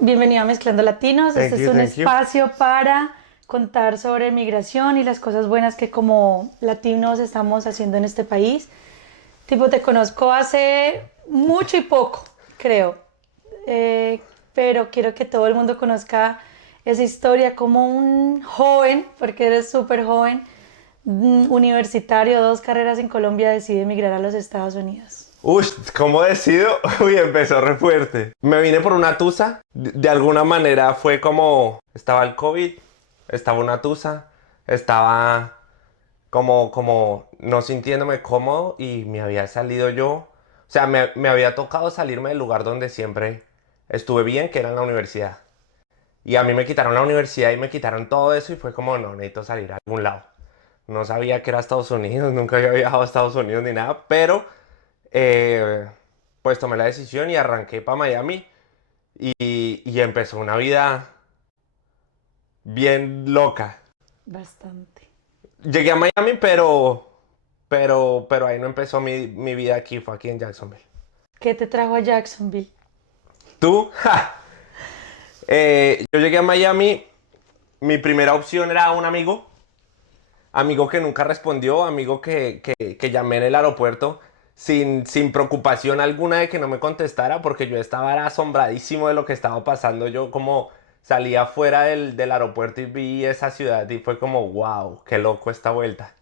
Bienvenido a Mezclando Latinos. Thank Este es you, un thank you. espacio para contar sobre migración y las cosas buenas que como latinos estamos haciendo en este país. Tipo, te conozco hace mucho y poco, creo. Pero quiero que todo el mundo conozca esa historia como un joven, porque eres súper joven, universitario, dos carreras en Colombia, decide emigrar a los Estados Unidos. Uy, ¿cómo decido? Uy, empezó re fuerte. Me vine por una tusa. De alguna manera fue como... Estaba el COVID, estaba una tusa, estaba como no sintiéndome cómodo y me había salido yo. O sea, me había tocado salirme del lugar donde siempre estuve bien, que era en la universidad. Y a mí me quitaron la universidad y me quitaron todo eso y fue como, no, necesito salir a algún lado. No sabía que era Estados Unidos, nunca había viajado a Estados Unidos ni nada, pero eh, pues tomé la decisión y arranqué para Miami y empezó una vida bien loca. Bastante. Llegué a Miami, pero ahí no empezó mi vida aquí, fue aquí en Jacksonville. ¿Qué te trajo a Jacksonville? ¿Tú? ¡Ja! Yo llegué a Miami, mi primera opción era un amigo que nunca respondió, amigo que llamé en el aeropuerto sin preocupación alguna de que no me contestara, porque yo estaba era asombradísimo de lo que estaba pasando. Yo como salí afuera del aeropuerto y vi esa ciudad y fue como, wow, qué loco esta vuelta.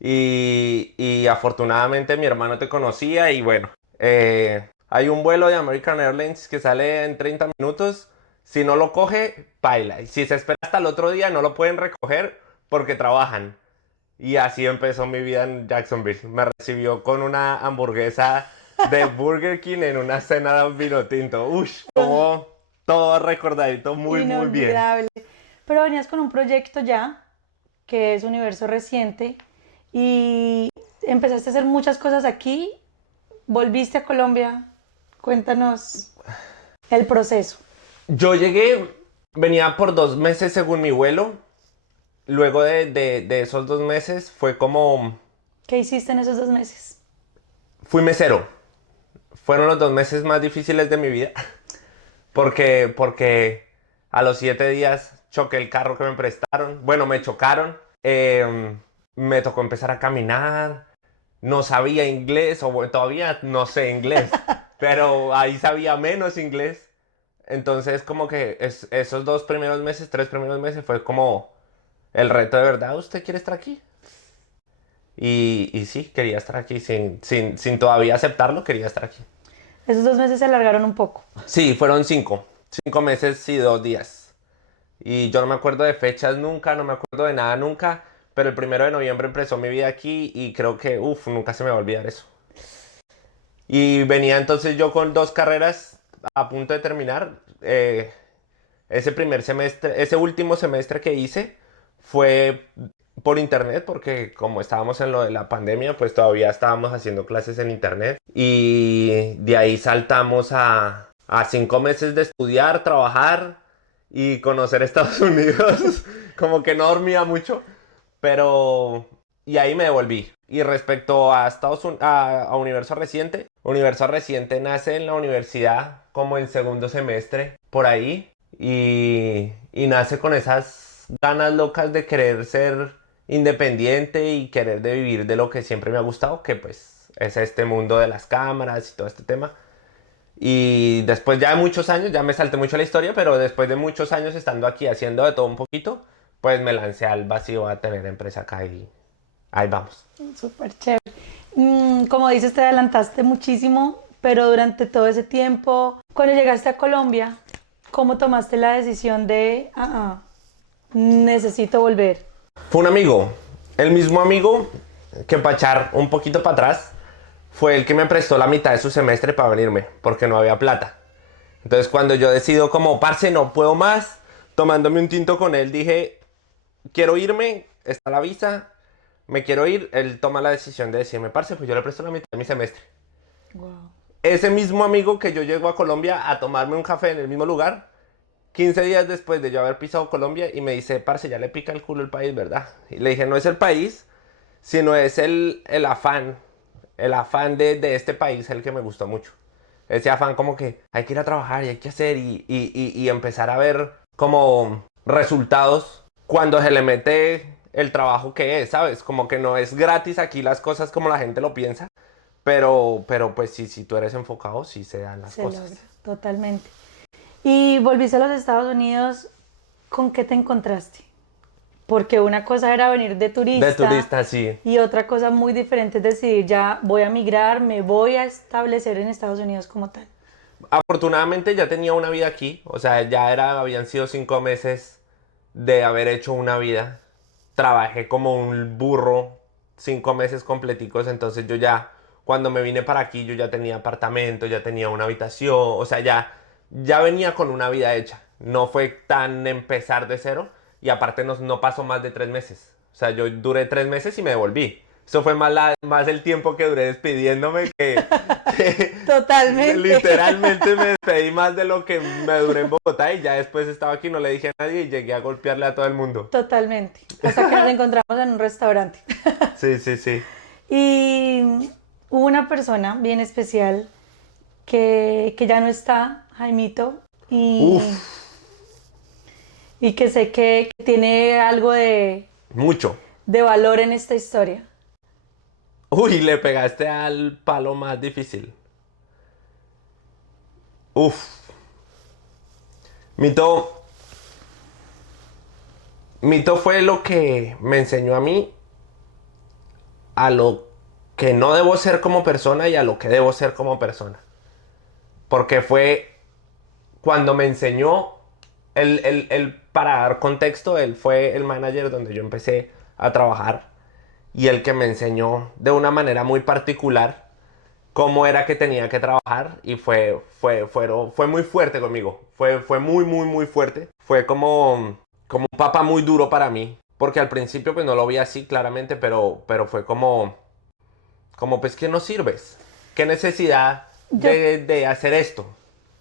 Y afortunadamente mi hermano te conocía y bueno, hay un vuelo de American Airlines que sale en 30 minutos. Si no lo coge, paila. Y si se espera hasta el otro día, no lo pueden recoger porque trabajan. Y así empezó mi vida en Jacksonville. Me recibió con una hamburguesa de Burger King en una cena de vino tinto. Uff, como todo recordadito, muy, muy bien. Inolvidable. Pero venías con un proyecto ya, que es Universo Reciente, y empezaste a hacer muchas cosas aquí, volviste a Colombia. Cuéntanos el proceso. Yo llegué, venía por 2 meses según mi vuelo. Luego de esos 2 meses fue como, ¿Qué hiciste en esos 2 meses? fui mesero. Fueron los 2 meses más difíciles de mi vida. Porque a los 7 días choqué el carro que me prestaron. Bueno, me chocaron. Me tocó empezar a caminar. No sabía inglés, o bueno, todavía no sé inglés. Pero ahí sabía menos inglés. Entonces, como que esos 2 primeros meses, 3 primeros meses fue como el reto de verdad. ¿Usted quiere estar aquí? Y sí, quería estar aquí sin todavía aceptarlo, quería estar aquí. Esos 2 meses se alargaron un poco. Sí, fueron 5 meses y 2 días. Y yo no me acuerdo de fechas nunca, no me acuerdo de nada nunca, pero el 1 de noviembre empezó mi vida aquí y creo que, uff, nunca se me va a olvidar eso. Y venía entonces yo con 2 carreras a punto de terminar. Ese primer semestre, ese último semestre que hice fue por internet, porque como estábamos en lo de la pandemia, pues todavía estábamos haciendo clases en internet. Y de ahí saltamos a 5 meses de estudiar, trabajar y conocer Estados Unidos. Como que no dormía mucho, pero... Y ahí me devolví. Y respecto a a Universo Reciente nace en la universidad como en segundo semestre, por ahí, y nace con esas ganas locas de querer ser independiente y querer de vivir de lo que siempre me ha gustado, que pues es este mundo de las cámaras y todo este tema. Y después ya de muchos años, ya me salté mucho la historia, pero después de muchos años estando aquí haciendo de todo un poquito, pues me lancé al vacío a tener empresa acá y ahí vamos. Súper chévere. Como dices, te adelantaste muchísimo, pero durante todo ese tiempo, cuando llegaste a Colombia, ¿cómo tomaste la decisión de, necesito volver? Fue un amigo, el mismo amigo que para echar un poquito para atrás, fue el que me prestó la mitad de su semestre para venirme, porque no había plata. Entonces cuando yo decido como, parce, no puedo más, tomándome un tinto con él, dije, quiero irme, está la visa, me quiero ir. Él toma la decisión de decirme, parce, pues yo le presto la mitad de mi semestre. Wow. Ese mismo amigo que yo llego a Colombia a tomarme un café en el mismo lugar, 15 días después de yo haber pisado Colombia, y me dice, parce, ya le pica el culo el país, ¿verdad? Y le dije, no es el país, sino es el afán de este país el que me gustó mucho. ese afán como que hay que ir a trabajar y hay que hacer y empezar a ver como resultados cuando se le mete el trabajo que es, ¿sabes? Como que no es gratis aquí las cosas como la gente lo piensa, pero pues sí, si tú eres enfocado, sí se dan las Se logra, cosas. totalmente. Y volviste a los Estados Unidos, ¿con qué te encontraste? Porque una cosa era venir de De turista turista, sí. y otra cosa muy diferente es decidir ya voy a migrar, me voy a establecer en Estados Unidos como tal. Afortunadamente ya tenía una vida aquí, o sea, habían sido 5 meses de haber hecho una vida. Trabajé como un burro 5 meses completicos, entonces yo ya, cuando me vine para aquí, yo ya tenía apartamento, ya tenía una habitación, o sea, ya venía con una vida hecha. No fue tan empezar de cero y aparte no pasó más de 3 meses. O sea, yo duré 3 meses y me devolví. Eso fue más el tiempo que duré despidiéndome que Totalmente, literalmente me despedí más de lo que me duré en Bogotá y ya después estaba aquí, no le dije a nadie y llegué a golpearle a todo el mundo. totalmente. Hasta que nos encontramos en un restaurante. Sí, sí, sí. Y hubo una persona bien especial que ya no está, Jaimito, y, Uf, y que sé que tiene algo mucho. de valor en esta historia. Uy, le pegaste al palo más difícil. Uf. Mito, Mito fue lo que me enseñó a mí a lo que no debo ser como persona y a lo que debo ser como persona. Porque fue cuando me enseñó, para dar contexto, él fue el manager donde yo empecé a trabajar y el que me enseñó de una manera muy particular cómo era que tenía que trabajar y fue muy fuerte conmigo. Fue muy, muy, muy fuerte. Fue como un papá muy duro para mí. Porque al principio pues no lo vi así claramente, pero fue como pues que no sirves. ¿Qué necesidad Yo, de hacer esto?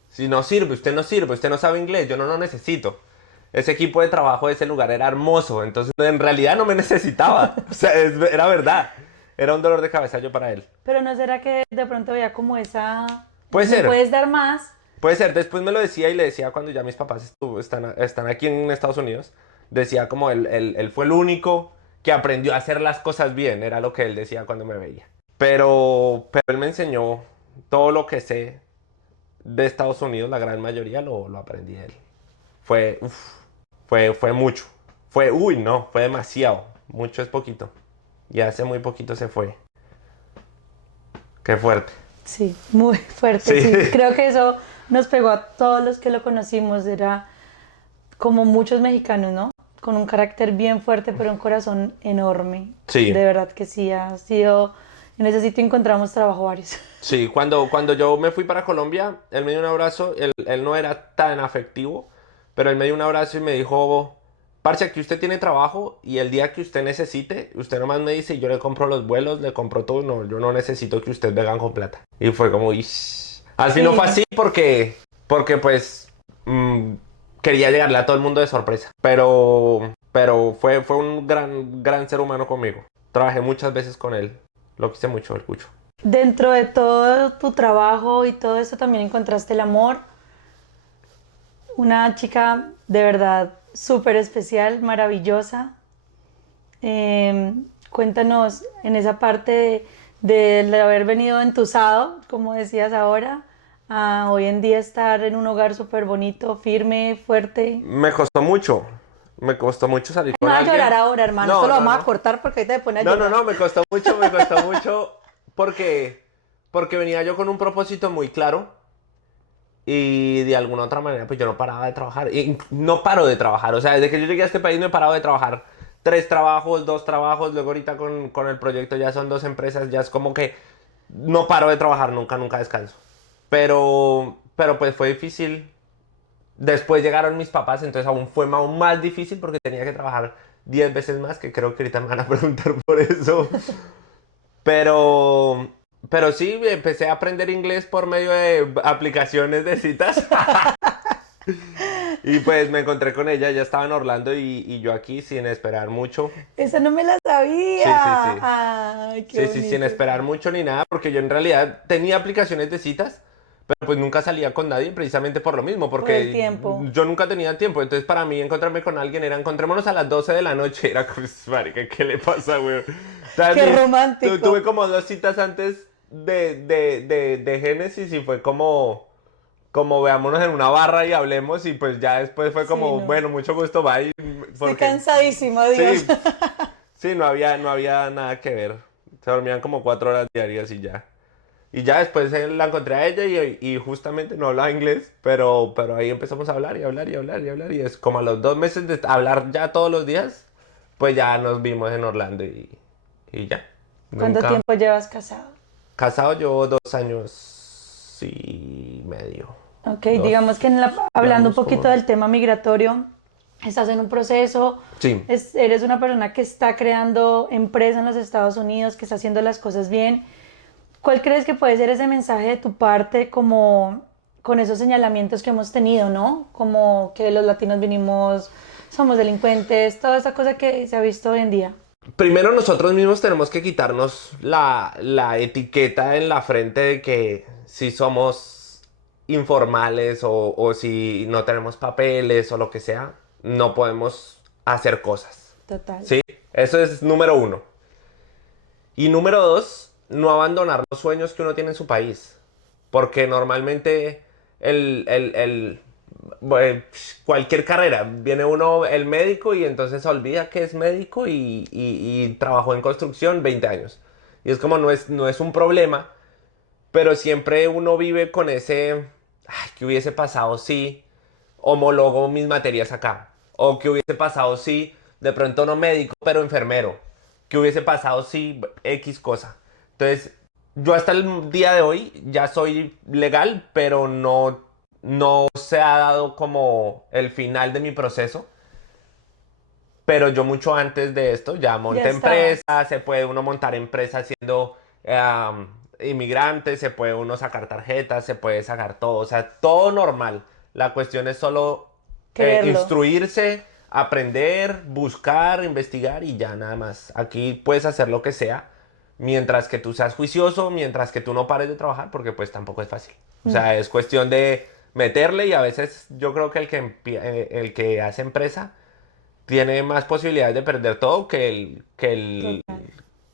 Si no sirve, usted no sabe inglés, yo no lo necesito. Ese equipo de trabajo de ese lugar era hermoso, entonces en realidad no me necesitaba. O sea, era verdad. Era un dolor de cabeza yo para él. pero ¿no será que de pronto veía como esa, Puede me ser, puedes dar más? puede ser. Después me lo decía y le decía cuando ya mis papás están aquí en Estados Unidos. Decía como él fue el único que aprendió a hacer las cosas bien. Era lo que él decía cuando me veía. Pero él me enseñó todo lo que sé de Estados Unidos. La gran mayoría lo aprendí de él. Fue, uf, fue mucho. Uy, no, fue demasiado. Mucho es poquito. Y hace muy poquito se fue. Qué fuerte. Sí, muy fuerte, Sí, sí. Creo que eso nos pegó a todos los que lo conocimos. Era como muchos mexicanos, ¿no? Con un carácter bien fuerte, pero un corazón enorme. sí. De verdad que sí, ha sido... En ese sitio encontramos trabajo varios. Sí, cuando yo me fui para Colombia, él me dio un abrazo, él no era tan afectivo, pero él me dio un abrazo y me dijo, parce, aquí usted tiene trabajo y el día que usted necesite, usted nomás me dice y yo le compro los vuelos, le compro todo, no, yo no necesito que usted venga con plata. Y fue como, "Ish". Al fin no fue Sí, así porque pues quería llegarle a todo el mundo de sorpresa, pero fue un gran ser humano conmigo. Trabajé muchas veces con él, lo quise mucho, el Cucho. dentro de todo tu trabajo y todo eso también encontraste el amor. Una chica de verdad súper especial, maravillosa. Cuéntanos en esa parte de haber venido entusado, como decías ahora, a hoy en día estar en un hogar súper bonito, firme, fuerte. Me costó mucho salir No con vas a llorar alguien. ahora, hermano. Esto No, lo no, vamos a no. cortar porque ahorita te pone a No, no, llorar. no, me costó mucho porque venía yo con un propósito muy claro y de alguna otra manera pues yo no paraba de trabajar. Y no paro de trabajar, o sea, desde que yo llegué a este país no he parado de trabajar. 3 trabajos, 2 trabajos, luego ahorita con el proyecto ya son 2 empresas, ya es como que no paro de trabajar, nunca, nunca descanso. Pero pues fue difícil. Después llegaron mis papás, entonces aún más difícil porque tenía que trabajar 10 veces más, que creo que ahorita me van a preguntar por eso. Pero, pero sí, empecé a aprender inglés por medio de aplicaciones de citas. Y pues me encontré con ella, ella estaba en Orlando y yo aquí sin esperar mucho. Esa no me la Sí, sí, sabía. sí. Ay, qué Sí, sí, sin bonito. esperar mucho ni nada, porque yo en realidad tenía aplicaciones de citas, pero pues nunca salía con nadie precisamente por lo mismo, Por el porque tiempo. yo nunca tenía tiempo. Entonces para mí encontrarme con alguien era encontrémonos a las 12 de la noche. Era como, marica, ¿qué le pasa, güey? Qué También tuve romántico. como dos citas antes de Génesis y fue como veámonos en una barra y hablemos y pues ya después fue Sí, como, no. bueno, mucho gusto, bye, Estoy porque cansadísima, Dios. sí, sí, no había nada que ver. Se dormían como 4 horas diarias y ya. Y ya después la encontré a ella y justamente no hablaba inglés, pero ahí empezamos a hablar y hablar y hablar y hablar. Y es como a los 2 meses de hablar ya todos los días, pues ya nos vimos en Orlando y ya. ¿Cuánto Nunca. tiempo llevas casado? Casado llevo 2 años y medio. Ok, digamos Dos, que hablando un llevamos poquito como. del tema migratorio, estás en un proceso, Sí. eres una persona que está creando empresa en los Estados Unidos, que está haciendo las cosas bien. ¿Cuál crees que puede ser ese mensaje de tu parte como con esos señalamientos que hemos tenido, ¿no? Como que los latinos vinimos, somos delincuentes, toda esa cosa que se ha visto hoy en día. Primero nosotros mismos tenemos que quitarnos la etiqueta en la frente de que si somos informales o si no tenemos papeles o lo que sea, no podemos hacer cosas. Total. ¿Sí? Eso es número uno. Y número dos, no abandonar los sueños que uno tiene en su país. Porque normalmente el, bueno, cualquier carrera, viene uno el médico y entonces se olvida que es médico y trabajó en construcción 20 años. Y es como no es un problema, pero siempre uno vive con ese, ay, ¿qué hubiese pasado si homologo mis materias acá? O ¿qué hubiese pasado si de pronto no médico, pero enfermero? ¿Qué hubiese pasado si X cosa? Entonces, yo hasta el día de hoy ya soy legal, pero no se ha dado como el final de mi proceso. Pero yo mucho antes de esto ya Ya monté empresa, estabas. se puede uno montar empresa siendo inmigrante, se puede uno sacar tarjetas, se puede sacar todo, o sea, todo normal. La cuestión es solo Quererlo. instruirse, aprender, buscar, investigar y ya nada más. Aquí puedes hacer lo que sea, mientras que tú seas juicioso, mientras que tú no pares de trabajar, porque pues tampoco es fácil. O No, sea, es cuestión de meterle y a veces yo creo que el que hace empresa tiene más posibilidades de perder todo total. que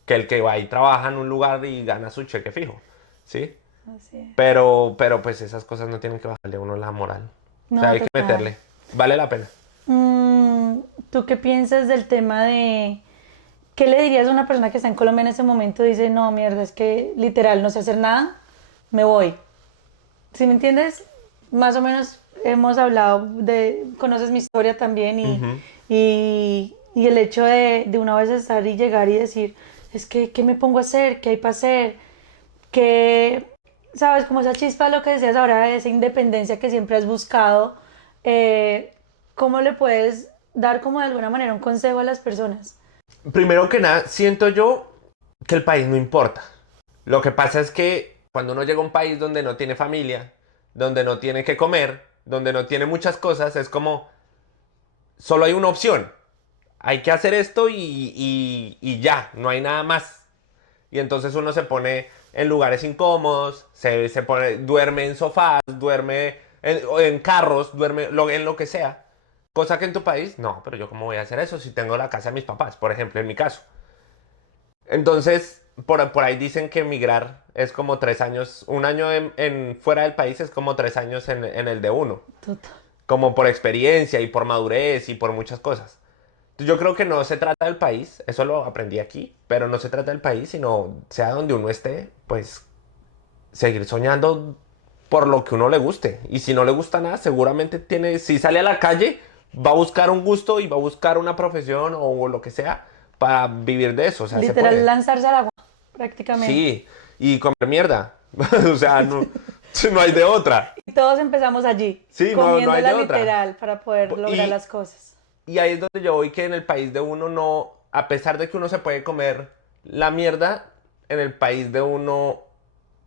el que va y trabaja en un lugar y gana su cheque fijo, ¿sí? Así es. Pero pues esas cosas no tienen que bajarle a uno la moral. O sea, No, hay que total. meterle. Vale la pena. ¿Tú qué piensas del tema de qué le dirías a una persona que está en Colombia en ese momento? Dice, no, mierda, es que literal no sé hacer nada, me voy. ¿Sí me entiendes? Más o menos hemos hablado conoces mi historia también Ujú. y el hecho de una vez estar y llegar y decir, es que, ¿qué me pongo a hacer? ¿Qué hay para hacer? Que, sabes, como esa chispa, lo que decías ahora, de esa independencia que siempre has buscado, eh, ¿cómo le puedes dar como de alguna manera un consejo a las personas? Primero que nada, siento yo que el país no importa. Lo que pasa es que cuando uno llega a un país donde no tiene familia, donde no tiene que comer, donde no tiene muchas cosas, es como solo hay una opción. Hay que hacer esto y ya, no hay nada más. Y entonces uno se pone en lugares incómodos, duerme en sofás, duerme en carros, duerme en lo que sea. Cosa que en tu país, no, pero yo cómo voy a hacer eso si tengo la casa de mis papás, por ejemplo, en mi caso. Entonces, por ahí dicen que emigrar es como 3 años, un año fuera del país es como 3 años en el de uno, Total. como por experiencia y por madurez y por muchas cosas. Yo creo que no se trata del país, eso lo aprendí aquí, pero no se trata del país, sino sea donde uno esté, pues seguir soñando por lo que uno le guste. Y si no le gusta nada, seguramente si sale a la calle, va a buscar un gusto y va a buscar una profesión o lo que sea para vivir de eso, o sea, se Literal, puede. lanzarse al agua, prácticamente. Sí, y comer mierda, o sea, no hay de otra. Y todos empezamos allí, Sí, no hay comiéndola de otra. literal para poder lograr Y, las cosas. Y ahí es donde yo voy que en el país de uno no, a pesar de que uno se puede comer la mierda, en el país de uno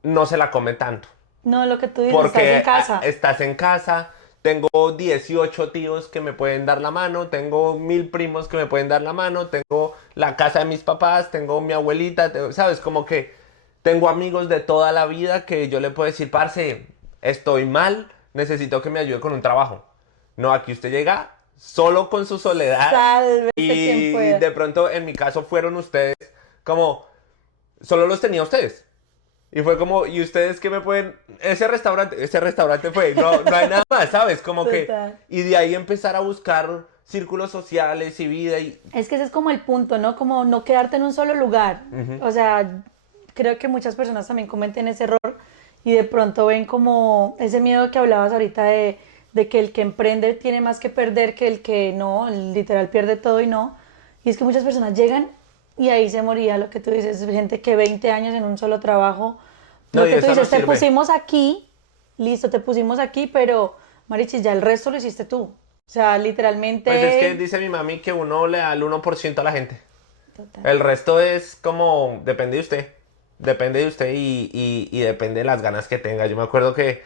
no se la come tanto. No, lo que tú dices, estás en Porque casa. estás en casa, tengo 18 tíos que me pueden dar la mano, tengo 1000 primos que me pueden dar la mano, tengo la casa de mis papás, tengo mi abuelita, ¿sabes? Como que tengo amigos de toda la vida que yo le puedo decir, parce, estoy mal, necesito que me ayude con un trabajo. No, aquí usted llega solo con su soledad Sálvese quien y pueda. de pronto en mi caso fueron ustedes como, solo los tenía ustedes. Y fue como, ¿y ustedes qué me pueden? Ese restaurante fue, no hay nada más, ¿sabes? Como que, Total. y de ahí empezar a buscar círculos sociales y vida y... Es que ese es como el punto, ¿no? Como no quedarte en un solo lugar. O sea, creo que muchas personas también cometen ese error y de pronto ven como ese miedo que hablabas ahorita de que el que emprende tiene más que perder que el que no, literal pierde todo y no. Y es que muchas personas llegan y ahí se moría lo que tú dices, gente que 20 años en un solo trabajo. No, Lo y que tú eso no dices, te sirve. pusimos aquí, listo, te pusimos aquí, pero Marichis, ya el resto lo hiciste tú. O sea, Pues es que literalmente... dice mi mami que uno le da el 1% a la gente. Total. El resto es como, depende de usted. Depende de usted y depende de las ganas que tenga. Yo me acuerdo que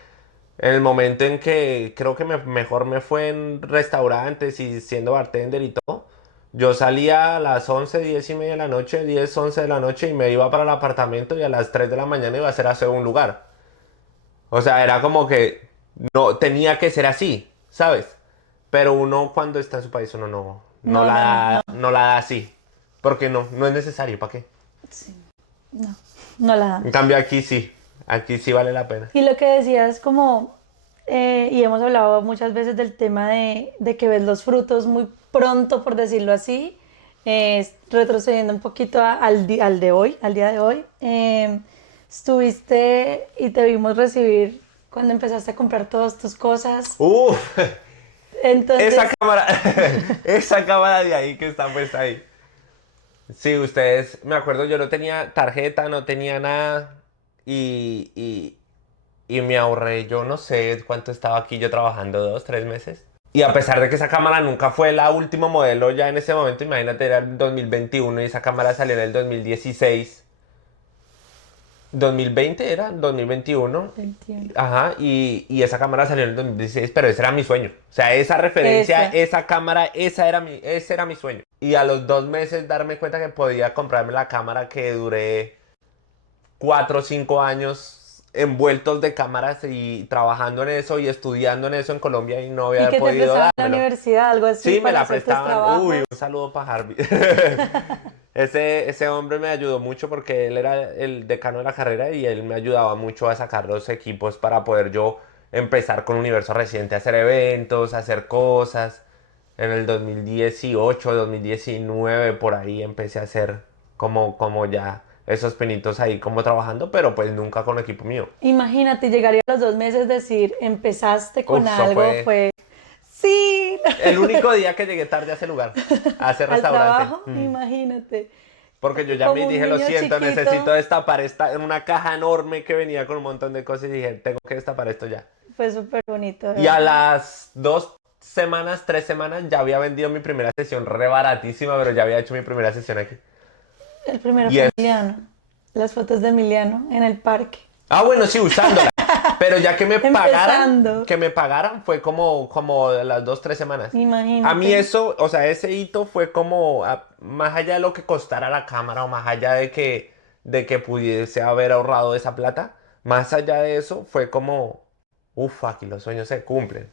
en el momento en que creo que mejor me fue en restaurantes y siendo bartender y todo, yo salía a las 11 10 y media de la noche, 10 11 de la noche y me iba para el apartamento y a las 3 de la mañana iba a hacer aseo en un lugar. O sea, era como que no tenía que ser así, ¿sabes? Pero uno cuando está en su país uno No, no, no, no. no la da así. Porque no es necesario, ¿para qué? Sí, no, no la En damos. cambio aquí sí vale la pena. Y lo que decías como, y hemos hablado muchas veces del tema de que ves los frutos muy pronto, por decirlo así, retrocediendo un poquito al de hoy, al día de hoy, estuviste y te vimos recibir cuando empezaste a comprar todas tus cosas. Uf, esa Entonces, cámara, esa cámara de ahí que está puesta ahí. Sí, ustedes, me acuerdo, yo no tenía tarjeta, no tenía nada y me ahorré, yo no sé cuánto estaba aquí yo trabajando, 2, 3 meses. Y a pesar de que esa cámara nunca fue la último modelo ya en ese momento, imagínate, era el 2021 y esa cámara salió en el 2016. 2020 era, 2021. 21. Ajá, y esa cámara salió en el 2016, pero ese era mi sueño. O sea, esa referencia, Esa. esa cámara, ese era mi sueño. Y a los 2 meses darme cuenta que podía comprarme la cámara que duré 4 o 5 años envueltos de cámaras y trabajando en eso y estudiando en eso en Colombia y no Y había que te podido prestaban en la dármelo. universidad, algo así, Sí, me para la hacer tus prestaban. Uy, trabajos. un saludo para Harvey. Ese hombre me ayudó mucho porque él era el decano de la carrera y él me ayudaba mucho a sacar los equipos para poder yo empezar con Universo Reciente a hacer eventos, a hacer cosas. En el 2018, 2019, por ahí empecé a hacer como ya esos pinitos ahí como trabajando, pero pues nunca con equipo mío. Imagínate, llegaría a los 2 meses decir, empezaste con Uf, eso algo, fue fue, sí, el único día que llegué tarde a ese lugar, a ese al restaurante. trabajo, imagínate, Porque yo ya me como un dije, lo niño siento, necesito chiquito, destapar esta en una caja enorme que venía con un montón de cosas y dije, tengo que destapar esto ya. fue súper bonito, de Y a verdad. las 2 semanas, 3 semanas ya había vendido mi primera sesión re baratísima, pero ya había hecho mi primera sesión aquí. El primero Y fue es... Emiliano, las fotos de Emiliano en el parque, Ah, bueno, sí, usándola. Pero ya empezando, que me pagaran fue como a las 2, 3 semanas. A mí imagínate, eso, o sea, ese hito fue como, más allá de lo que costara la cámara o más allá de que pudiese haber ahorrado esa plata, más allá de eso fue como, uff, aquí los sueños se cumplen.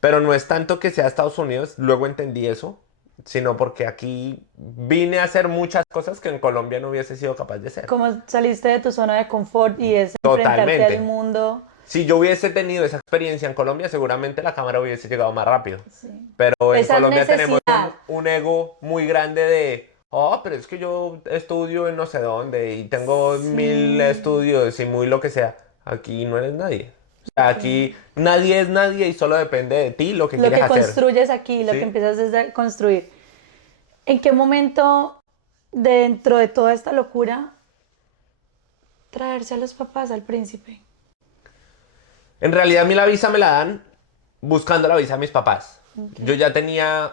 Pero no es tanto que sea Estados Unidos, luego entendí eso, sino porque aquí vine a hacer muchas cosas que en Colombia no hubiese sido capaz de hacer. como saliste de tu zona de confort y es enfrentarte al Totalmente. mundo, Si yo hubiese tenido esa experiencia en Colombia, seguramente la cámara hubiese llegado más rápido. sí. Pero en Esa Colombia tenemos necesidad, un ego muy grande de, oh, pero es que yo estudio en no sé dónde y tengo 1000 estudios y muy lo que sea. Aquí no eres nadie. O sea, sí. aquí nadie es nadie y solo depende de ti lo que Lo quieres que hacer. construyes aquí, lo que ¿Sí? empiezas es a construir. ¿En qué momento, dentro de toda esta locura, traerse a los papás al príncipe? En realidad a mí la visa me la dan buscando la visa de mis papás. Yo Ok. ya tenía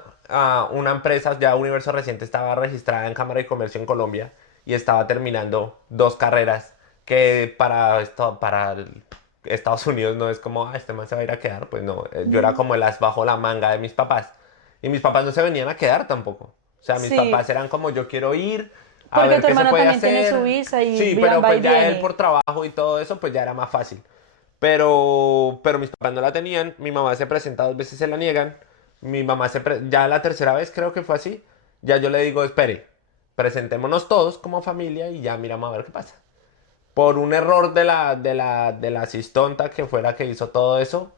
una empresa, ya Universo Reciente estaba registrada en Cámara de Comercio en Colombia y estaba terminando 2 carreras que para Estados Unidos no es como, este man se va a ir a quedar, pues no, yo era No. como el as bajo la manga de mis papás. Y mis papás no se venían a quedar tampoco. O sea, mis Sí, papás eran como, yo quiero ir a porque ver tu qué se hermano puede también tiene su hacer. visa y Sí, pero va y pues ya él viene. por trabajo y todo eso, pues ya era más fácil. pero mis papás no la tenían, mi mamá se presenta 2 veces, se la niegan, ya la tercera vez creo que fue así, ya yo le digo, espere, presentémonos todos como familia y ya miramos a ver qué pasa. Por un error de la asistonta que fue la que hizo todo eso,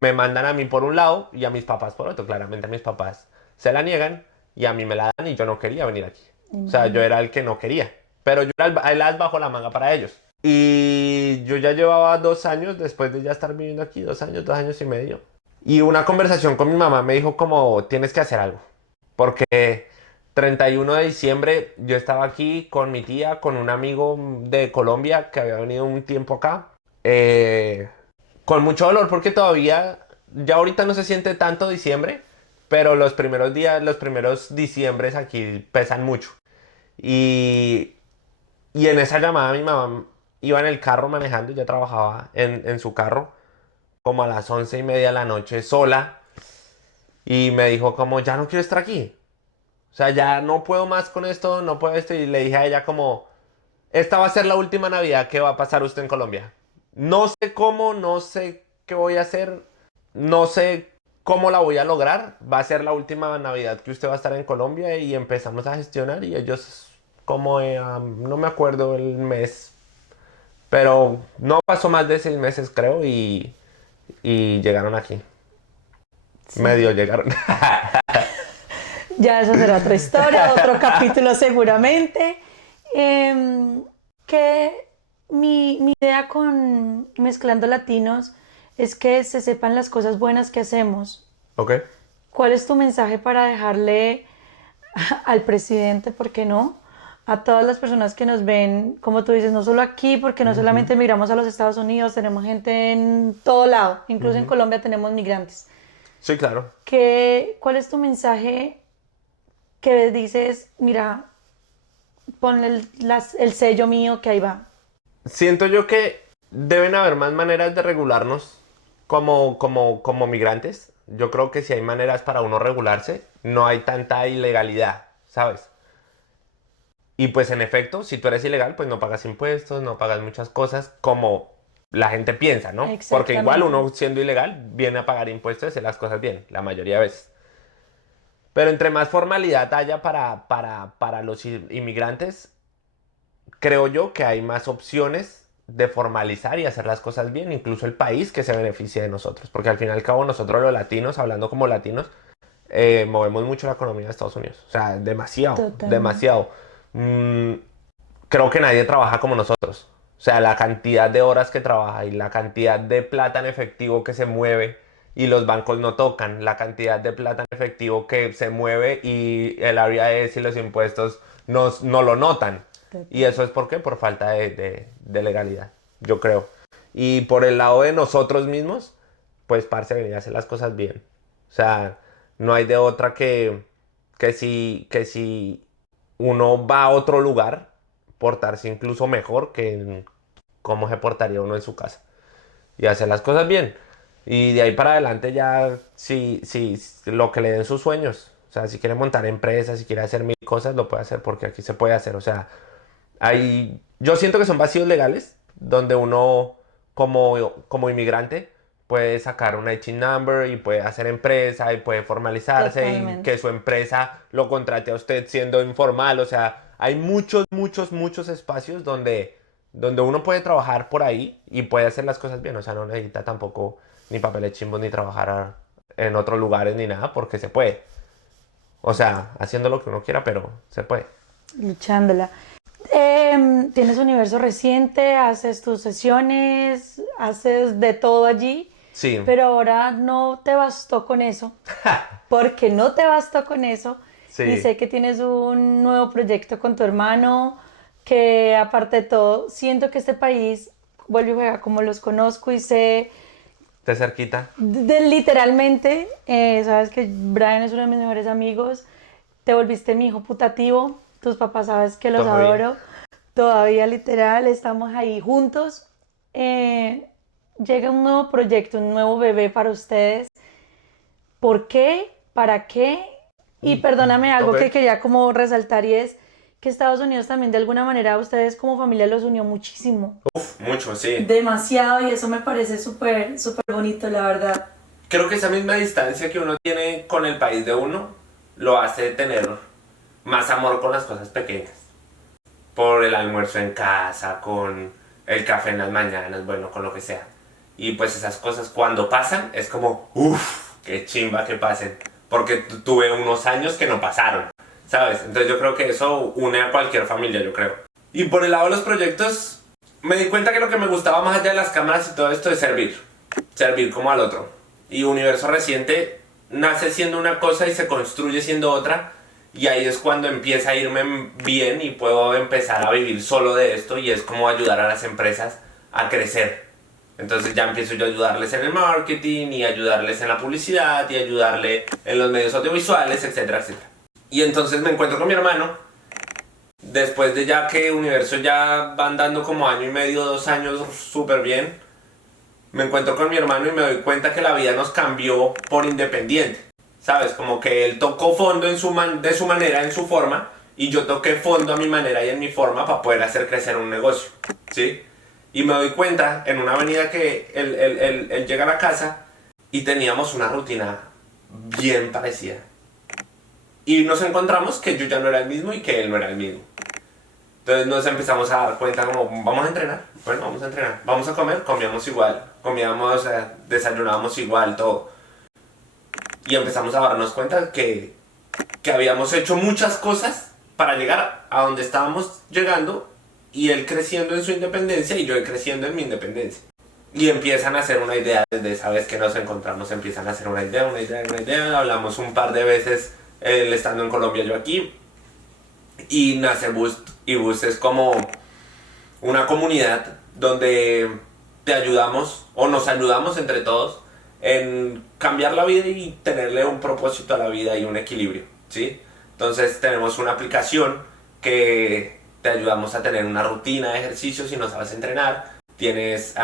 me mandan a mí por un lado y a mis papás por otro. Claramente a mis papás se la niegan y a mí me la dan y yo no quería venir aquí. O sea, yo era el que no quería. Pero yo era el as bajo la manga para ellos. Y yo ya llevaba 2 años después de ya estar viviendo aquí, 2 años, 2 años y medio. Y una conversación con mi mamá me dijo como, tienes que hacer algo. Porque 31 de diciembre yo estaba aquí con mi tía, con un amigo de Colombia que había venido un tiempo acá. Con mucho dolor porque todavía, ya ahorita no se siente tanto diciembre, pero los primeros días, los primeros diciembres aquí pesan mucho. Y, y en esa llamada mi mamá iba en el carro manejando, ya trabajaba en su carro, como a las 11:30 de la noche sola, y me dijo como, ya no quiero estar aquí. O sea, ya no puedo más con esto, no puedo esto. Y le dije a ella como, esta va a ser la última Navidad que va a pasar usted en Colombia. No sé cómo, no sé qué voy a hacer, no sé cómo la voy a lograr. Va a ser la última Navidad que usted va a estar en Colombia y empezamos a gestionar y ellos como, no me acuerdo el mes, pero no pasó más de 6 meses creo y llegaron aquí. Sí. Medio llegaron. Ya eso será otra historia, otro capítulo seguramente. Em, que mi idea con mezclando latinos es que se sepan las cosas buenas que hacemos. Ok. ¿Cuál es tu mensaje para dejarle al presidente, por qué no? A todas las personas que nos ven, como tú dices, no solo aquí, porque no Ujú, solamente migramos a los Estados Unidos, tenemos gente en todo lado, incluso en ujú. Colombia tenemos migrantes. Sí, claro. ¿Cuál es tu mensaje que dices, mira, ponle el sello mío que ahí va? Siento yo que deben haber más maneras de regularnos como migrantes. Yo creo que si hay maneras para uno regularse, no hay tanta ilegalidad, ¿sabes? Y pues en efecto, si tú eres ilegal, pues no pagas impuestos, no pagas muchas cosas como la gente piensa, ¿no? Porque igual Exactamente. uno siendo ilegal viene a pagar impuestos y hacer las cosas bien, la mayoría de veces. Pero entre más formalidad haya para los inmigrantes, creo yo que hay más opciones de formalizar y hacer las cosas bien, incluso el país que se beneficie de nosotros, porque al fin y al cabo nosotros los latinos, hablando como latinos, movemos mucho la economía de Estados Unidos, o sea, demasiado, Totalmente. demasiado. Mm, Creo que nadie trabaja como nosotros, o sea, la cantidad de horas que trabaja y la cantidad de plata en efectivo que se mueve y los bancos no tocan, la cantidad de plata en efectivo que se mueve y el IRS y los impuestos no lo notan. Y Total. eso es por qué, por falta de legalidad, yo creo. Y por el lado de nosotros mismos, pues, parce, venir a hacer las cosas bien. O sea, no hay de otra que si uno va a otro lugar, portarse incluso mejor que en cómo se portaría uno en su casa. Y hacer las cosas bien. Y de ahí para adelante ya, si lo que le den sus sueños. O sea, si quiere montar empresas, si quiere hacer mil cosas, lo puede hacer porque aquí se puede hacer. O sea, yo siento que son vacíos legales donde uno como inmigrante puede sacar un IT number y puede hacer empresa y puede formalizarse y Totalmente. que su empresa lo contrate a usted siendo informal. O sea, hay muchos, muchos, muchos espacios donde uno puede trabajar por ahí y puede hacer las cosas bien. O sea, no necesita tampoco ni papeles chimbos ni trabajar en otros lugares ni nada porque se puede. O sea, haciendo lo que uno quiera, pero se puede. Luchándola. Tienes universo reciente, haces tus sesiones, haces de todo allí, Sí, pero ahora no te bastó con eso, porque no te bastó con eso, y sí, sé que tienes un nuevo proyecto con tu hermano, que aparte de todo, siento que este país vuelve y juega como los conozco y sé de cerquita. literalmente, sabes que Brian es uno de mis mejores amigos, te volviste mi hijo putativo, tus papás sabes que los Todavía. adoro, todavía literal, estamos ahí juntos. Eh, Llega un nuevo proyecto, un nuevo bebé para ustedes. ¿Por qué? ¿Para qué? Y perdóname algo Ok. que quería como resaltar y es que Estados Unidos también de alguna manera a ustedes como familia los unió muchísimo. Uf, mucho, sí. Demasiado, y eso me parece súper, súper bonito, la verdad. Creo que esa misma distancia que uno tiene con el país de uno lo hace tener más amor con las cosas pequeñas. Por el almuerzo en casa, con el café en las mañanas, bueno, con lo que sea. Y pues esas cosas cuando pasan es como, uff, qué chimba que pasen. Porque tuve unos años que no pasaron, ¿sabes? Entonces yo creo que eso une a cualquier familia, yo creo. Y por el lado de los proyectos, me di cuenta que lo que me gustaba más allá de las cámaras y todo esto es servir. Servir como al otro. Y Universo Reciente nace siendo una cosa y se construye siendo otra. Y ahí es cuando empieza a irme bien y puedo empezar a vivir solo de esto. Y es como ayudar a las empresas a crecer. Entonces ya empiezo yo a ayudarles en el marketing y ayudarles en la publicidad y ayudarle en los medios audiovisuales, etcétera, etcétera. Y entonces me encuentro con mi hermano. Después de ya que Universo ya van dando como año y medio, 2 años súper bien, me encuentro con mi hermano y me doy cuenta que la vida nos cambió por independiente. ¿Sabes? Como que él tocó fondo de su manera, en su forma, y yo toqué fondo a mi manera y en mi forma para poder hacer crecer un negocio. ¿Sí? Y me doy cuenta en una avenida que él llega a la casa y teníamos una rutina bien parecida. Y nos encontramos que yo ya no era el mismo y que él no era el mismo. Entonces nos empezamos a dar cuenta como, vamos a entrenar, bueno, vamos a entrenar, vamos a comer, comíamos igual, desayunábamos igual, todo. Y empezamos a darnos cuenta que habíamos hecho muchas cosas para llegar a donde estábamos llegando, y él creciendo en su independencia y yo creciendo en mi independencia. Y empiezan a hacer una idea, desde esa vez que nos encontramos empiezan a hacer una idea, hablamos un par de veces, él estando en Colombia, yo aquí, y nace Boost. Y Boost es como una comunidad donde te ayudamos o nos ayudamos entre todos en cambiar la vida y tenerle un propósito a la vida y un equilibrio, ¿sí? Entonces tenemos una aplicación que te ayudamos a tener una rutina de ejercicios si no sabes entrenar. Tienes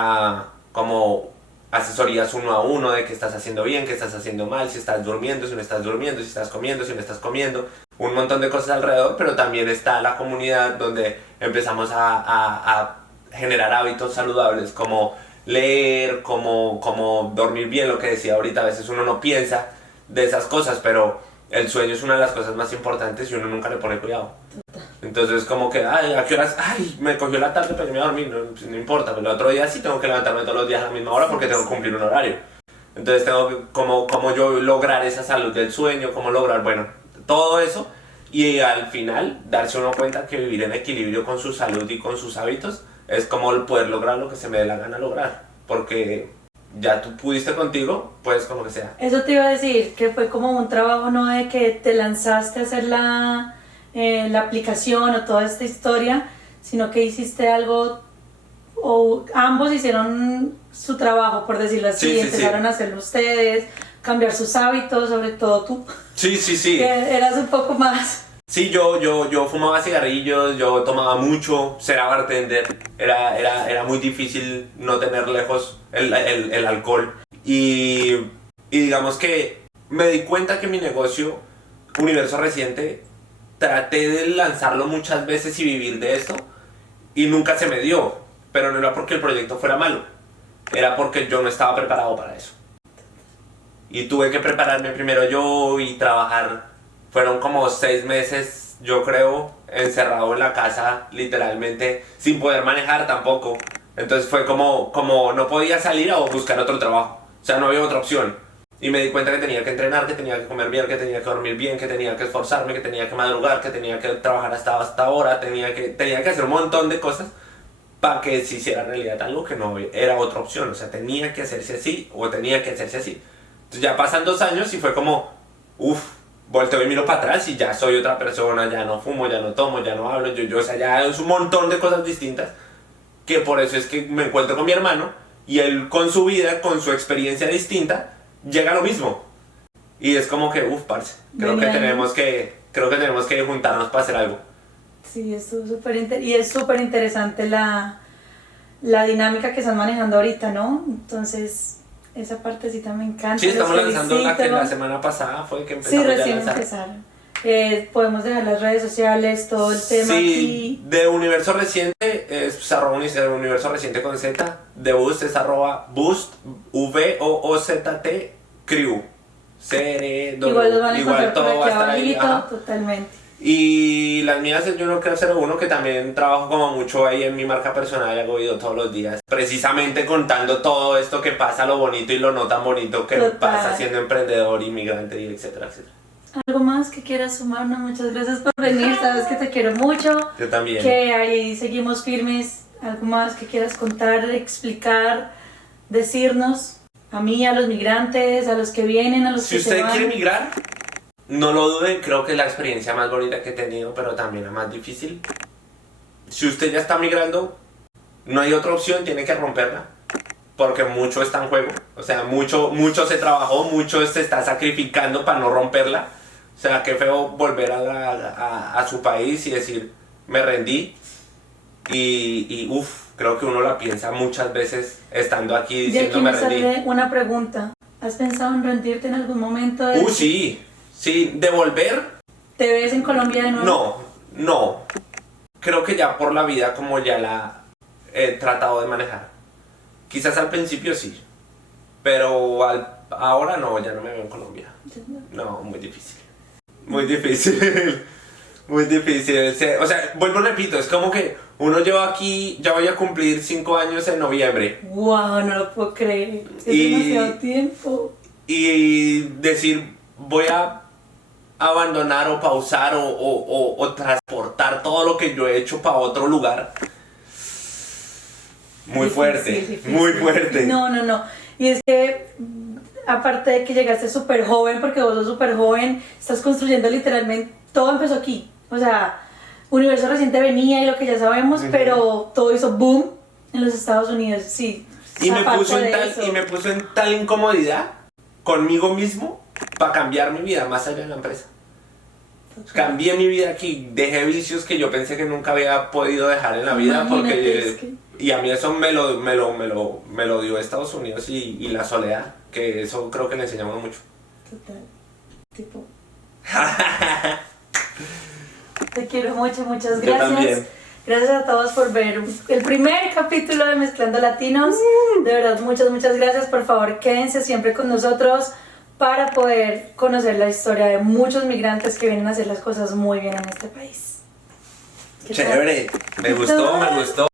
como asesorías 1 a 1 de qué estás haciendo bien, qué estás haciendo mal, si estás durmiendo, si no estás durmiendo, si estás comiendo, si no estás comiendo. Un montón de cosas alrededor, pero también está la comunidad donde empezamos a generar hábitos saludables como leer, como dormir bien, lo que decía ahorita. A veces uno no piensa de esas cosas, pero el sueño es una de las cosas más importantes y uno nunca le pone cuidado. Entonces como que, ay, ¿a qué horas? Ay, me cogió la tarde para irme a dormir, no importa, pero el otro día sí tengo que levantarme todos los días a la misma hora porque tengo que cumplir un horario. Entonces tengo que, como yo lograr esa salud del sueño, como lograr, bueno, todo eso, y al final darse uno cuenta que vivir en equilibrio con su salud y con sus hábitos es como poder lograr lo que se me dé la gana lograr, porque ya tú pudiste contigo, puedes con lo que sea. Eso te iba a decir, que fue como un trabajo, ¿no? De que te lanzaste a hacer la aplicación o toda esta historia, sino que hiciste algo, o ambos hicieron su trabajo, por decirlo así, empezaron a hacerlo ustedes, cambiar sus hábitos, sobre todo tú. Sí. Que eras un poco más. Sí, yo fumaba cigarrillos, yo tomaba mucho, era bartender, era muy difícil no tener lejos el alcohol. Y digamos que me di cuenta que mi negocio, Universo Reciente, traté de lanzarlo muchas veces y vivir de esto, y nunca se me dio. Pero no era porque el proyecto fuera malo, era porque yo no estaba preparado para eso. Y tuve que prepararme primero yo y trabajar. Fueron como 6 meses, yo creo, encerrado en la casa, literalmente, sin poder manejar tampoco. Entonces fue como no podía salir a buscar otro trabajo. O sea, no había otra opción. Y me di cuenta que tenía que entrenar, que tenía que comer bien, que tenía que dormir bien, que tenía que esforzarme, que tenía que madrugar, que tenía que trabajar hasta ahora, tenía que hacer un montón de cosas para que se hiciera realidad algo que no era otra opción. O sea, tenía que hacerse así o tenía que hacerse así. Entonces ya pasan 2 años y fue como, volteo y miro para atrás y ya soy otra persona, ya no fumo, ya no tomo, ya no hablo, o sea, ya es un montón de cosas distintas, que por eso es que me encuentro con mi hermano y él con su vida, con su experiencia distinta, llega a lo mismo. Y es como que, parce, creo que tenemos que juntarnos para hacer algo. Sí, es súper interesante la dinámica que están manejando ahorita, ¿no? Entonces, esa partecita me encanta. Sí, estamos lanzando la que la semana pasada fue que empezamos. Sí, recién empezaron. Podemos dejar las redes sociales, todo el tema Sí, aquí. de Universo Reciente es pues, arroba Universo Reciente con Z. De Boost es arroba Boost, VOOZT, Crew. Igual los van a encontrar por todo va a aquí estar ahí. abajito, Ajá. totalmente. Y las mías es Juno Creo 01, que también trabajo como mucho ahí en mi marca personal y hago video todos los días. Precisamente contando todo esto que pasa, lo bonito y lo no tan bonito que Total. pasa siendo emprendedor, inmigrante, y etcétera, etcétera. ¿Algo más que quieras sumar? No, muchas gracias por venir, sabes que te quiero mucho. Yo también. Que ahí seguimos firmes. ¿Algo más que quieras contar, explicar, decirnos? A mí, a los migrantes, a los que vienen, a los Si que se usted van. quiere emigrar, no lo duden, creo que es la experiencia más bonita que he tenido, pero también la más difícil. Si usted ya está migrando, no hay otra opción, tiene que romperla, porque mucho está en juego. O sea, mucho se trabajó, mucho se está sacrificando para no romperla. O sea, qué feo volver a su país y decir, me rendí. Y creo que uno la piensa muchas veces estando aquí De diciendo, aquí me me rendí. sale una pregunta. ¿Has pensado en rendirte en algún momento? Sí, de volver. ¿Te ves en Colombia de nuevo? No. Creo que ya por la vida como ya la he tratado de manejar. Quizás al principio sí, pero ahora no, ya no me veo en Colombia. No, muy difícil. Muy difícil. Muy difícil. O sea, vuelvo y repito, es como que uno lleva aquí, ya voy a cumplir 5 años en noviembre. ¡Wow! No lo puedo creer. Es Y- demasiado tiempo. Y decir, voy a abandonar o pausar o transportar todo lo que yo he hecho para otro lugar. Muy fuerte, Difícil. muy fuerte. No. Y es que, aparte de que llegaste súper joven, porque vos sos súper joven, estás construyendo literalmente, todo empezó aquí. O sea, Universo Reciente venía y lo que ya sabemos, pero todo hizo boom en los Estados Unidos, sí. Y me, Aparte puso en de tal, eso. y me puso en tal incomodidad conmigo mismo para cambiar mi vida más allá de la empresa. Cambié mi vida aquí, dejé vicios que yo pensé que nunca había podido dejar en la vida Imagínate, es porque y a mí eso me lo dio Estados Unidos y la soledad, que eso creo que le enseñamos mucho. Total. Tipo. Te quiero mucho, muchas Yo gracias. también. Gracias a todos por ver el primer capítulo de Mezclando Latinos. De verdad, muchas gracias. Por favor, quédense siempre con nosotros para poder conocer la historia de muchos migrantes que vienen a hacer las cosas muy bien en este país. ¿Qué tal? Chévere, me gustó.